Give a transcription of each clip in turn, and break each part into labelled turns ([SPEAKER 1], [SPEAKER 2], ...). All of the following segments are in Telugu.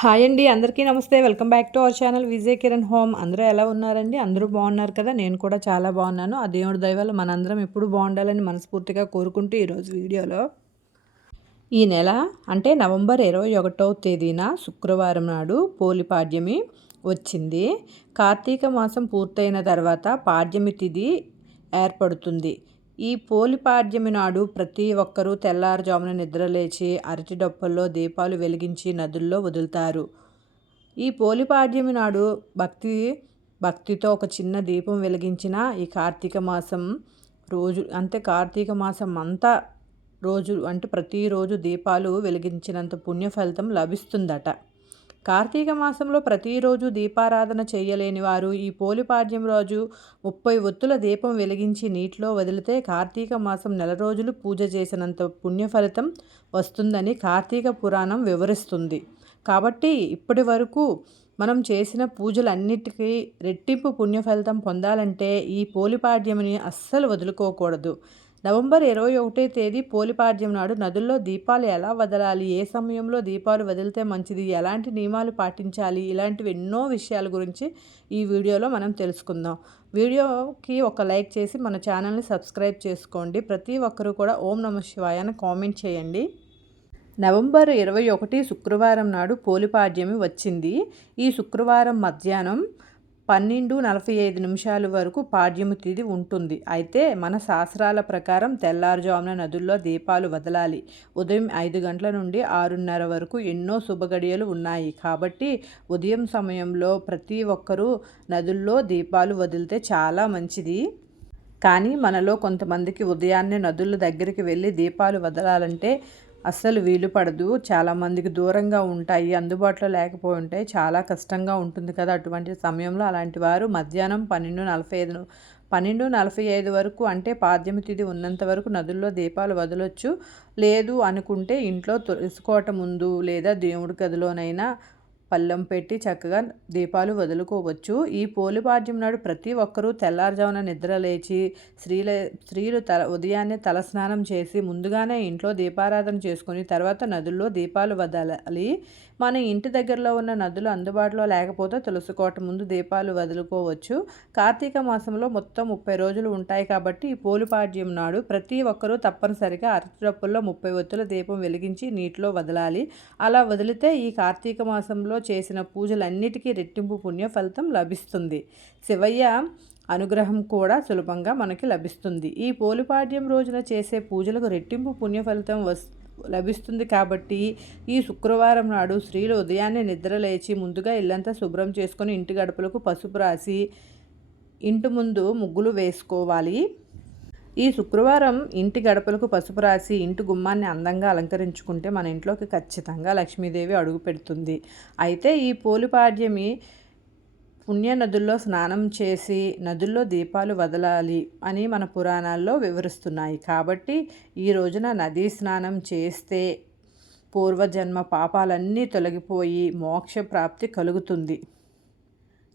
[SPEAKER 1] హాయ్ అండి అందరికీ నమస్తే. Welcome back to our channel Vijay Kiran home. అందరూ ఎలా ఉన్నారండి? అందరూ బాగున్నారు కదా? నేను కూడా చాలా బాగున్నాను. ఆ దేవుడి దయవల్ల మనందరం ఎప్పుడు బాగుండాలని మనస్ఫూర్తిగా కోరుకుంటూ ఈరోజు వీడియోలో. ఈ నెల అంటే నవంబర్ ఇరవై ఒకటవ తేదీన శుక్రవారం నాడు పోలిపాడ్యమి వచ్చింది. కార్తీక మాసం పూర్తయిన తర్వాత పాడ్యమి తిథి ఏర్పడుతుంది. ఈ పోలిపాడ్యమి నాడు ప్రతి ఒక్కరూ తెల్లారుజామున నిద్రలేచి అరటి డొప్పల్లో దీపాలు వెలిగించి నదుల్లో వదులుతారు. ఈ పోలిపాడ్యమి నాడు భక్తి భక్తితో ఒక చిన్న దీపం వెలిగించిన ఈ కార్తీక మాసం రోజు అంటే కార్తీక మాసం అంతా రోజు అంటే ప్రతిరోజు దీపాలు వెలిగించినంత పుణ్య ఫలితం లభిస్తుందట. కార్తీక మాసంలో ప్రతిరోజు దీపారాధన చేయలేని వారు ఈ పోలిపాడ్యం రోజు ముప్పై ఒత్తుల దీపం వెలిగించి నీటిలో వదిలితే కార్తీక మాసం నెల రోజులు పూజ చేసినంత పుణ్యఫలితం వస్తుందని కార్తీక పురాణం వివరిస్తుంది. కాబట్టి ఇప్పటి వరకు మనం చేసిన పూజలన్నిటికీ రెట్టింపు పుణ్యఫలితం పొందాలంటే ఈ పోలిపాడ్యముని అస్సలు వదులుకోకూడదు. నవంబర్ ఇరవై ఒకటో తేదీ పోలిపాడ్యం నాడు నదుల్లో దీపాలు ఎలా వదలాలి? ఏ సమయంలో దీపాలు వదిలితే మంచిది? ఎలాంటి నియమాలు పాటించాలి? ఇలాంటివి ఎన్నో విషయాల గురించి ఈ వీడియోలో మనం తెలుసుకుందాం. వీడియోకి ఒక లైక్ చేసి మన ఛానల్ని సబ్స్క్రైబ్ చేసుకోండి. ప్రతి ఒక్కరూ కూడా ఓం నమ శివాయ అని కామెంట్ చేయండి. నవంబర్ ఇరవై ఒకటి శుక్రవారం నాడు పోలిపాడ్యమి వచ్చింది. ఈ శుక్రవారం మధ్యాహ్నం పన్నెండు నలభై ఐదు నిమిషాల వరకు పాడ్యము తిది ఉంటుంది. అయితే మన శాస్త్రాల ప్రకారం తెల్లారుజామున నదుల్లో దీపాలు వదలాలి. ఉదయం ఐదు గంటల నుండి ఆరున్నర వరకు ఎన్నో శుభగడియలు ఉన్నాయి. కాబట్టి ఉదయం సమయంలో ప్రతి ఒక్కరూ నదుల్లో దీపాలు వదిలితే చాలా మంచిది. కానీ మనలో కొంతమందికి ఉదయాన్నే నదుల దగ్గరికి వెళ్ళి దీపాలు వదలాలంటే అస్సలు వీలు పడదు. చాలామందికి దూరంగా ఉంటాయి అందుబాటులో లేకపోయి ఉంటాయి చాలా కష్టంగా ఉంటుంది కదా. అటువంటి సమయంలో అలాంటి వారు మధ్యాహ్నం పన్నెండు నలభై ఐదు పన్నెండు నలభై ఐదు వరకు అంటే పాద్యమి తిథి ఉన్నంత వరకు నదుల్లో దీపాలు వదలొచ్చు. లేదు అనుకుంటే ఇంట్లో తులుసుకోవటం ముందు లేదా దేవుడి గదిలోనైనా పళ్ళెం పెట్టి చక్కగా దీపాలు వదులుకోవచ్చు. ఈ పోలిపాడ్యం నాడు ప్రతి ఒక్కరూ తెల్లారుజామున నిద్ర లేచి స్త్రీల స్త్రీలు తల ఉదయాన్నే తలస్నానం చేసి ముందుగానే ఇంట్లో దీపారాధన చేసుకుని తర్వాత నదుల్లో దీపాలు వదలాలి. మన ఇంటి దగ్గరలో ఉన్న నదులు అందుబాటులో లేకపోతే తులసికోట ముందు దీపాలు వదులుకోవచ్చు. కార్తీక మాసంలో మొత్తం ముప్పై రోజులు ఉంటాయి కాబట్టి ఈ పోలిపాడ్యం నాడు ప్రతి ఒక్కరూ తప్పనిసరిగా అరటిరప్పుల్లో ముప్పై ఒత్తుల దీపం వెలిగించి నీటిలో వదలాలి. అలా వదిలితే ఈ కార్తీక మాసంలో చేసిన పూజలన్నిటికీ రెట్టింపు పుణ్య ఫలితం లభిస్తుంది. శివయ్య అనుగ్రహం కూడా సులభంగా మనకి లభిస్తుంది. ఈ పోలిపాడ్యం రోజున చేసే పూజలకు రెట్టింపు పుణ్య ఫలితం వస్తుంది లభిస్తుంది కాబట్టి ఈ శుక్రవారం నాడు స్త్రీలు ఉదయాన్నే నిద్ర లేచి ముందుగా ఇల్లంతా శుభ్రం చేసుకొని ఇంటి గడపలకు పసుపు రాసి ఇంటి ముందు ముగ్గులు వేసుకోవాలి. ఈ శుక్రవారం ఇంటి గడపలకు పసుపు రాసి ఇంటి గుమ్మాన్ని అందంగా అలంకరించుకుంటే మన ఇంట్లోకి ఖచ్చితంగా లక్ష్మీదేవి అడుగు పెడుతుంది. అయితే ఈ పోలిపాడ్యమి పుణ్య నదుల్లో స్నానం చేసి నదుల్లో దీపాలు వదలాలి అని మన పురాణాల్లో వివరిస్తున్నాయి. కాబట్టి ఈ రోజున నదీ స్నానం చేస్తే పూర్వజన్మ పాపాలన్నీ తొలగిపోయి మోక్ష ప్రాప్తి కలుగుతుంది.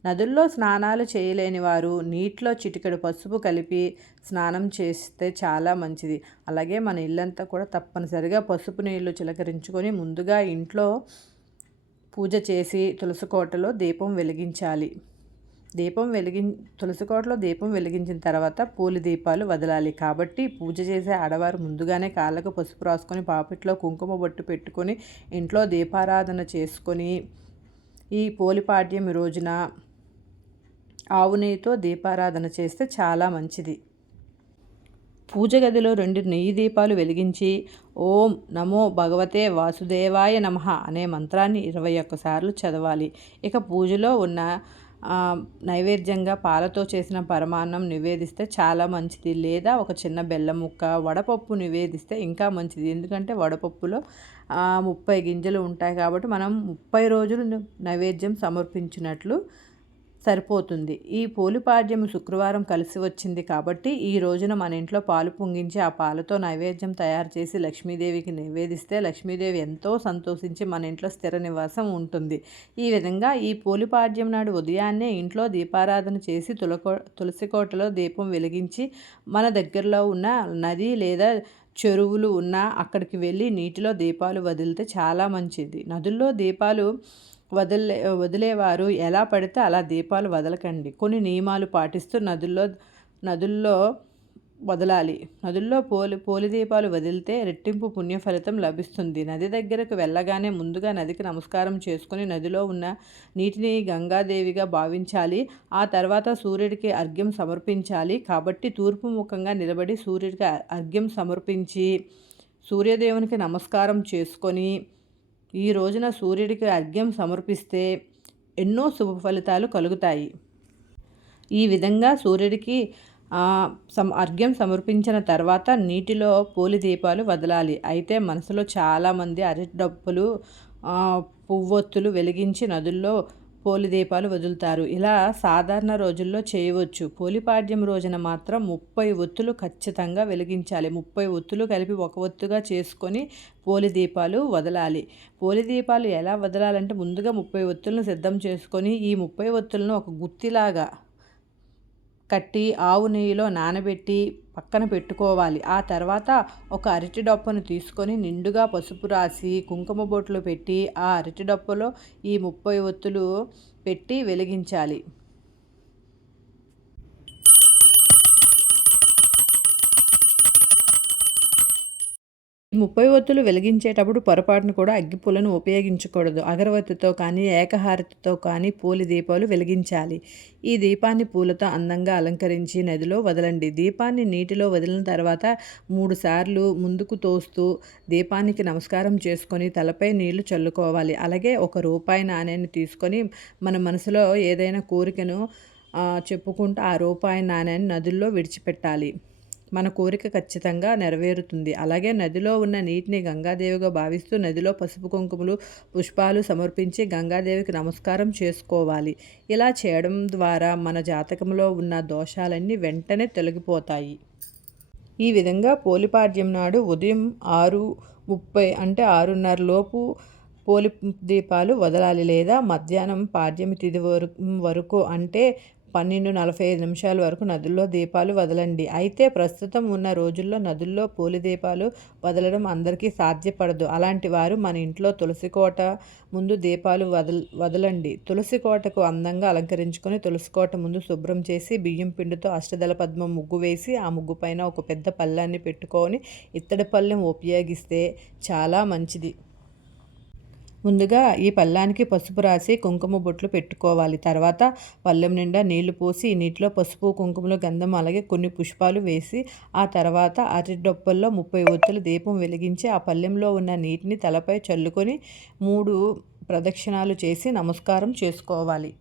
[SPEAKER 1] నదుల్లో స్నానాలు చేయలేని వారు నీటిలో చిటికెడు పసుపు కలిపి స్నానం చేస్తే చాలా మంచిది. అలాగే మన ఇల్లంతా కూడా తప్పనిసరిగా పసుపు నీళ్ళు చిలకరించుకొని ముందుగా ఇంట్లో పూజ చేసి తులసికోటలో దీపం వెలిగించాలి. దీపం వెలిగి తులసికోటలో దీపం వెలిగించిన తర్వాత పూలి దీపాలు వదలాలి. కాబట్టి పూజ చేసే ఆడవారు ముందుగానే కాళ్ళకు పసుపు రాసుకొని పాపిట్లో కుంకుమ బొట్టు పెట్టుకొని ఇంట్లో దీపారాధన చేసుకొని ఈ పోలిపాడ్యం రోజున ఆవు నెయ్యితో దీపారాధన చేస్తే చాలా మంచిది. పూజ గదిలో రెండు నెయ్యి దీపాలు వెలిగించి ఓం నమో భగవతే వాసుదేవాయ నమ అనే మంత్రాన్ని ఇరవై ఒక్కసార్లు చదవాలి. ఇక పూజలో ఉన్న నైవేద్యంగా పాలతో చేసిన పరమాన్నం నివేదిస్తే చాలా మంచిది. లేదా ఒక చిన్న బెల్లం ముక్క వడపప్పు నివేదిస్తే ఇంకా మంచిది. ఎందుకంటే వడపప్పులో ముప్పై గింజలు ఉంటాయి కాబట్టి మనం ముప్పై రోజులు నైవేద్యం సమర్పించినట్లు సరిపోతుంది. ఈ పోలిపాడ్యం శుక్రవారం కలిసి వచ్చింది కాబట్టి ఈ రోజున మన ఇంట్లో పాలు పొంగించి ఆ పాలతో నైవేద్యం తయారు చేసి లక్ష్మీదేవికి నివేదిస్తే లక్ష్మీదేవి ఎంతో సంతోషించి మన ఇంట్లో స్థిర నివాసం ఉంటుంది. ఈ విధంగా ఈ పోలిపాడ్యం నాడు ఉదయాన్నే ఇంట్లో దీపారాధన చేసి తులకో తులసికోటలో దీపం వెలిగించి మన దగ్గరలో ఉన్న నది లేదా చెరువులు ఉన్నా అక్కడికి వెళ్ళి నీటిలో దీపాలు వదిలితే చాలా మంచిది. నదుల్లో దీపాలు వదిలే వదిలేవారు. ఎలా పడితే అలా దీపాలు వదలకండి. కొన్ని నియమాలు పాటిస్తూ నదుల్లో నదుల్లో వదలాలి. నదుల్లో పోలి పోలి దీపాలు వదిలితే రెట్టింపు పుణ్య ఫలితం లభిస్తుంది. నది దగ్గరకు వెళ్ళగానే ముందుగా నదికి నమస్కారం చేసుకుని నదిలో ఉన్న నీటిని గంగాదేవిగా భావించాలి. ఆ తర్వాత సూర్యుడికి అర్ఘ్యం సమర్పించాలి. కాబట్టి తూర్పు ముఖంగా నిలబడి సూర్యుడికి అర్ఘ్యం సమర్పించి సూర్యదేవునికి నమస్కారం చేసుకొని ఈ రోజున సూర్యుడికి అర్ఘ్యం సమర్పిస్తే ఎన్నో శుభ ఫలితాలు కలుగుతాయి. ఈ విధంగా సూర్యుడికి సమ అర్ఘ్యం సమర్పించిన తర్వాత నీటిలో పోలి దీపాలు వదలాలి. అయితే మనసులో చాలామంది అరటి డప్పులు పువ్వొత్తులు వెలిగించి నదుల్లో పోలి దీపాలు వదులుతారు. ఇలా సాధారణ రోజుల్లో చేయవచ్చు. పోలిపాడ్యం రోజున మాత్రం ముప్పై ఒత్తులు ఖచ్చితంగా వెలిగించాలి. ముప్పై ఒత్తులు కలిపి ఒక ఒత్తుగా చేసుకొని పోలి దీపాలు వదలాలి. పోలి దీపాలు ఎలా వదలాలంటే ముందుగా ముప్పై ఒత్తులను సిద్ధం చేసుకొని ఈ ముప్పై ఒత్తులను ఒక గుత్తిలాగా కట్టి ఆవు నెయ్యిలో నానబెట్టి పక్కన పెట్టుకోవాలి. ఆ తర్వాత ఒక అరటి డొప్పను తీసుకొని నిండుగా పసుపు రాసి కుంకుమ బొట్లు పెట్టి ఆ అరటి డొప్పలో ఈ ముప్పై ఒత్తులు పెట్టి వెలిగించాలి. ముప్పై ఒత్తులు వెలిగించేటప్పుడు పొరపాటును కూడా అగ్గిపూలను ఉపయోగించకూడదు. అగరవత్తితో కానీ ఏకహారతితో కానీ పూలి దీపాలు వెలిగించాలి. ఈ దీపాన్ని పూలతో అందంగా అలంకరించి నదిలో వదలండి. దీపాన్ని నీటిలో వదిలిన తర్వాత మూడు సార్లు ముందుకు తోస్తూ దీపానికి నమస్కారం చేసుకొని తలపై నీళ్ళు చల్లుకోవాలి. అలాగే ఒక రూపాయి నాణ్యాన్ని తీసుకొని మన మనసులో ఏదైనా కోరికను చెప్పుకుంటూ ఆ రూపాయి నాణ్యాన్ని నదుల్లో విడిచిపెట్టాలి. మన కోరిక ఖచ్చితంగా నెరవేరుతుంది. అలాగే నదిలో ఉన్న నీటిని గంగాదేవిగా భావిస్తూ నదిలో పసుపు కుంకుమలు పుష్పాలు సమర్పించి గంగాదేవికి నమస్కారం చేసుకోవాలి. ఇలా చేయడం ద్వారా మన జాతకంలో ఉన్న దోషాలన్నీ వెంటనే తొలగిపోతాయి. ఈ విధంగా పోలిపాడ్యం నాడు ఉదయం ఆరు ముప్పై అంటే ఆరున్నర లోపు పోలి దీపాలు వదలాలి లేదా మధ్యాహ్నం పాడ్యమి తిథి వరకు వరకు అంటే పన్నెండు నలభై ఐదు నిమిషాల వరకు నదుల్లో దీపాలు వదలండి. అయితే ప్రస్తుతం ఉన్న రోజుల్లో నదుల్లో పూలి దీపాలు వదలడం అందరికీ సాధ్యపడదు. అలాంటి వారు మన ఇంట్లో తులసి కోట ముందు దీపాలు వదల వదలండి. తులసి కోటకు అందంగా అలంకరించుకొని తులసి కోట ముందు శుభ్రం చేసి బియ్యం పిండితో అష్టదళ పద్మం ముగ్గు వేసి ఆ ముగ్గు పైన ఒక పెద్ద పళ్ళాన్ని పెట్టుకొని ఇత్తడి పళ్ళెం ఉపయోగిస్తే చాలా మంచిది. ముందుగా ఈ పళ్ళానికి పసుపు రాసి కుంకుమ బొట్లు పెట్టుకోవాలి. తర్వాత పళ్ళెం నిండా నీళ్ళు పోసి నీటిలో పసుపు కుంకుమలో గంధం అలాగే కొన్ని పుష్పాలు వేసి ఆ తర్వాత అరటి డొప్పల్లో ముప్పై ఒత్తుల దీపం వెలిగించి ఆ పళ్ళెంలో ఉన్న నీటిని తలపై చల్లుకొని మూడు ప్రదక్షిణాలు చేసి నమస్కారం చేసుకోవాలి.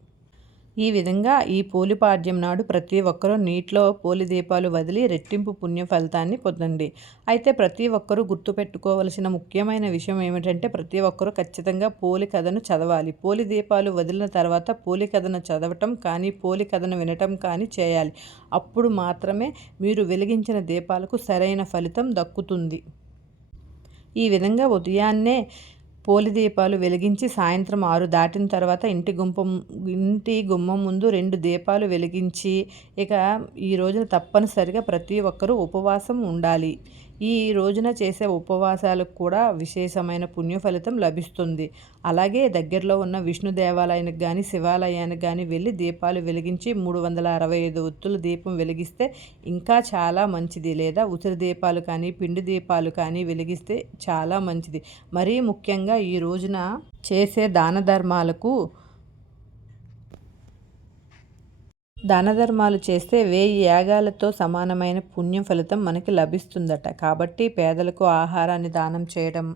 [SPEAKER 1] ఈ విధంగా ఈ పోలిపాడ్యం నాడు ప్రతి ఒక్కరూ నీటిలో పోలి దీపాలు వదిలి రెట్టింపు పుణ్య ఫలితాన్ని పొందండి. అయితే ప్రతి ఒక్కరూ గుర్తుపెట్టుకోవలసిన ముఖ్యమైన విషయం ఏమిటంటే ప్రతి ఒక్కరూ ఖచ్చితంగా పోలి కథను చదవాలి. పోలి దీపాలు వదిలిన తర్వాత పోలి కథను చదవటం కానీ పోలి కథను వినటం కానీ చేయాలి. అప్పుడు మాత్రమే మీరు వెలిగించిన దీపాలకు సరైన ఫలితం దక్కుతుంది. ఈ విధంగా ఉదయాన్నే పోలి దీపాలు వెలిగించి సాయంత్రం ఆరు దాటిన తర్వాత ఇంటి గుంపం ఇంటి గుమ్మం ముందు రెండు దీపాలు వెలిగించి ఇక ఈ రోజున తప్పనిసరిగా ప్రతి ఒక్కరూ ఉపవాసం ఉండాలి. ఈ రోజున చేసే ఉపవాసాలకు కూడా విశేషమైన పుణ్య ఫలితం లభిస్తుంది. అలాగే దగ్గరలో ఉన్న విష్ణు దేవాలయానికి కానీ శివాలయానికి కానీ వెళ్ళి దీపాలు వెలిగించి మూడు వందల అరవై ఐదు ఒత్తుల దీపం వెలిగిస్తే ఇంకా చాలా మంచిది. లేదా ఉసిరి దీపాలు కానీ పిండి దీపాలు కానీ వెలిగిస్తే చాలా మంచిది. మరీ ముఖ్యంగా ఈ రోజున చేసే దాన ధర్మాలకు దాన ధర్మాలు చేస్తే వేయి యాగాలతో సమానమైన పుణ్యం ఫలితం మనకి లభిస్తుందట. కాబట్టి పేదలకు ఆహారాన్ని దానం చేయడం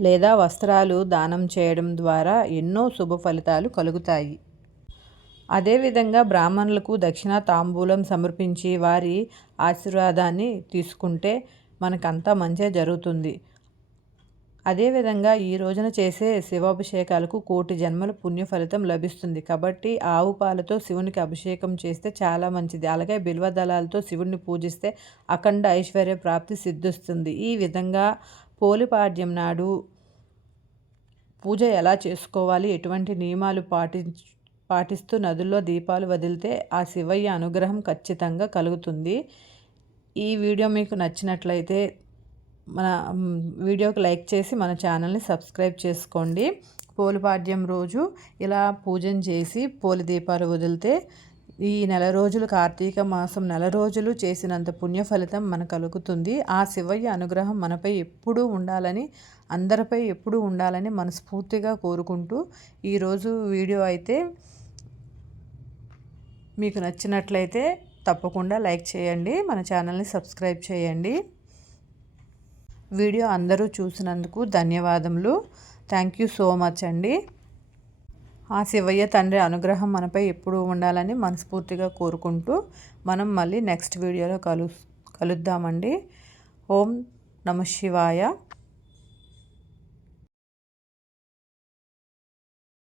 [SPEAKER 1] లేదా వస్త్రాలు దానం చేయడం ద్వారా ఎన్నో శుభ ఫలితాలు కలుగుతాయి. అదేవిధంగా బ్రాహ్మణులకు దక్షిణ తాంబూలం సమర్పించి వారి ఆశీర్వాదాన్ని తీసుకుంటే మనకంతా మంచి జరుగుతుంది. అదేవిధంగా ఈ రోజున చేసే శివాభిషేకాలకు కోటి జన్మల పుణ్య ఫలితం లభిస్తుంది. కాబట్టి ఆవు పాలతో శివునికి అభిషేకం చేస్తే చాలా మంచిది. అలాగే బిల్వ దళాలతో శివుడిని పూజిస్తే అఖండ ఐశ్వర్య ప్రాప్తి సిద్ధిస్తుంది. ఈ విధంగా పోలిపాడ్యం నాడు పూజ ఎలా చేసుకోవాలి? ఎటువంటి నియమాలు పాటి పాటిస్తూ నదుల్లో దీపాలు వదిలితే ఆ శివయ్య అనుగ్రహం ఖచ్చితంగా కలుగుతుంది. ఈ వీడియో మీకు నచ్చినట్లయితే మన వీడియోకి లైక్ చేసి మన ఛానల్ని సబ్స్క్రైబ్ చేసుకోండి. పోలిపాడ్యం రోజు ఇలా పూజన చేసి పోలి దీపాలు వదిలితే ఈ నెల రోజులు కార్తీక మాసం నెల రోజులు చేసినంత పుణ్య ఫలితం మనకు కలుగుతుంది. ఆ శివయ్య అనుగ్రహం మనపై ఎప్పుడూ ఉండాలని అందరిపై ఎప్పుడూ ఉండాలని మనస్ఫూర్తిగా కోరుకుంటూ ఈరోజు వీడియో అయితే మీకు నచ్చినట్లయితే తప్పకుండా లైక్ చేయండి మన ఛానల్ని సబ్స్క్రైబ్ చేయండి. వీడియో అందరూ చూసినందుకు ధన్యవాదములు. థ్యాంక్ యూ సో మచ్ అండి. ఆ శివయ్య తండ్రి అనుగ్రహం మనపై ఎప్పుడూ ఉండాలని మనస్ఫూర్తిగా కోరుకుంటూ మనం మళ్ళీ నెక్స్ట్ వీడియోలో కలు కలుద్దామండి. ఓం నమ శివాయ.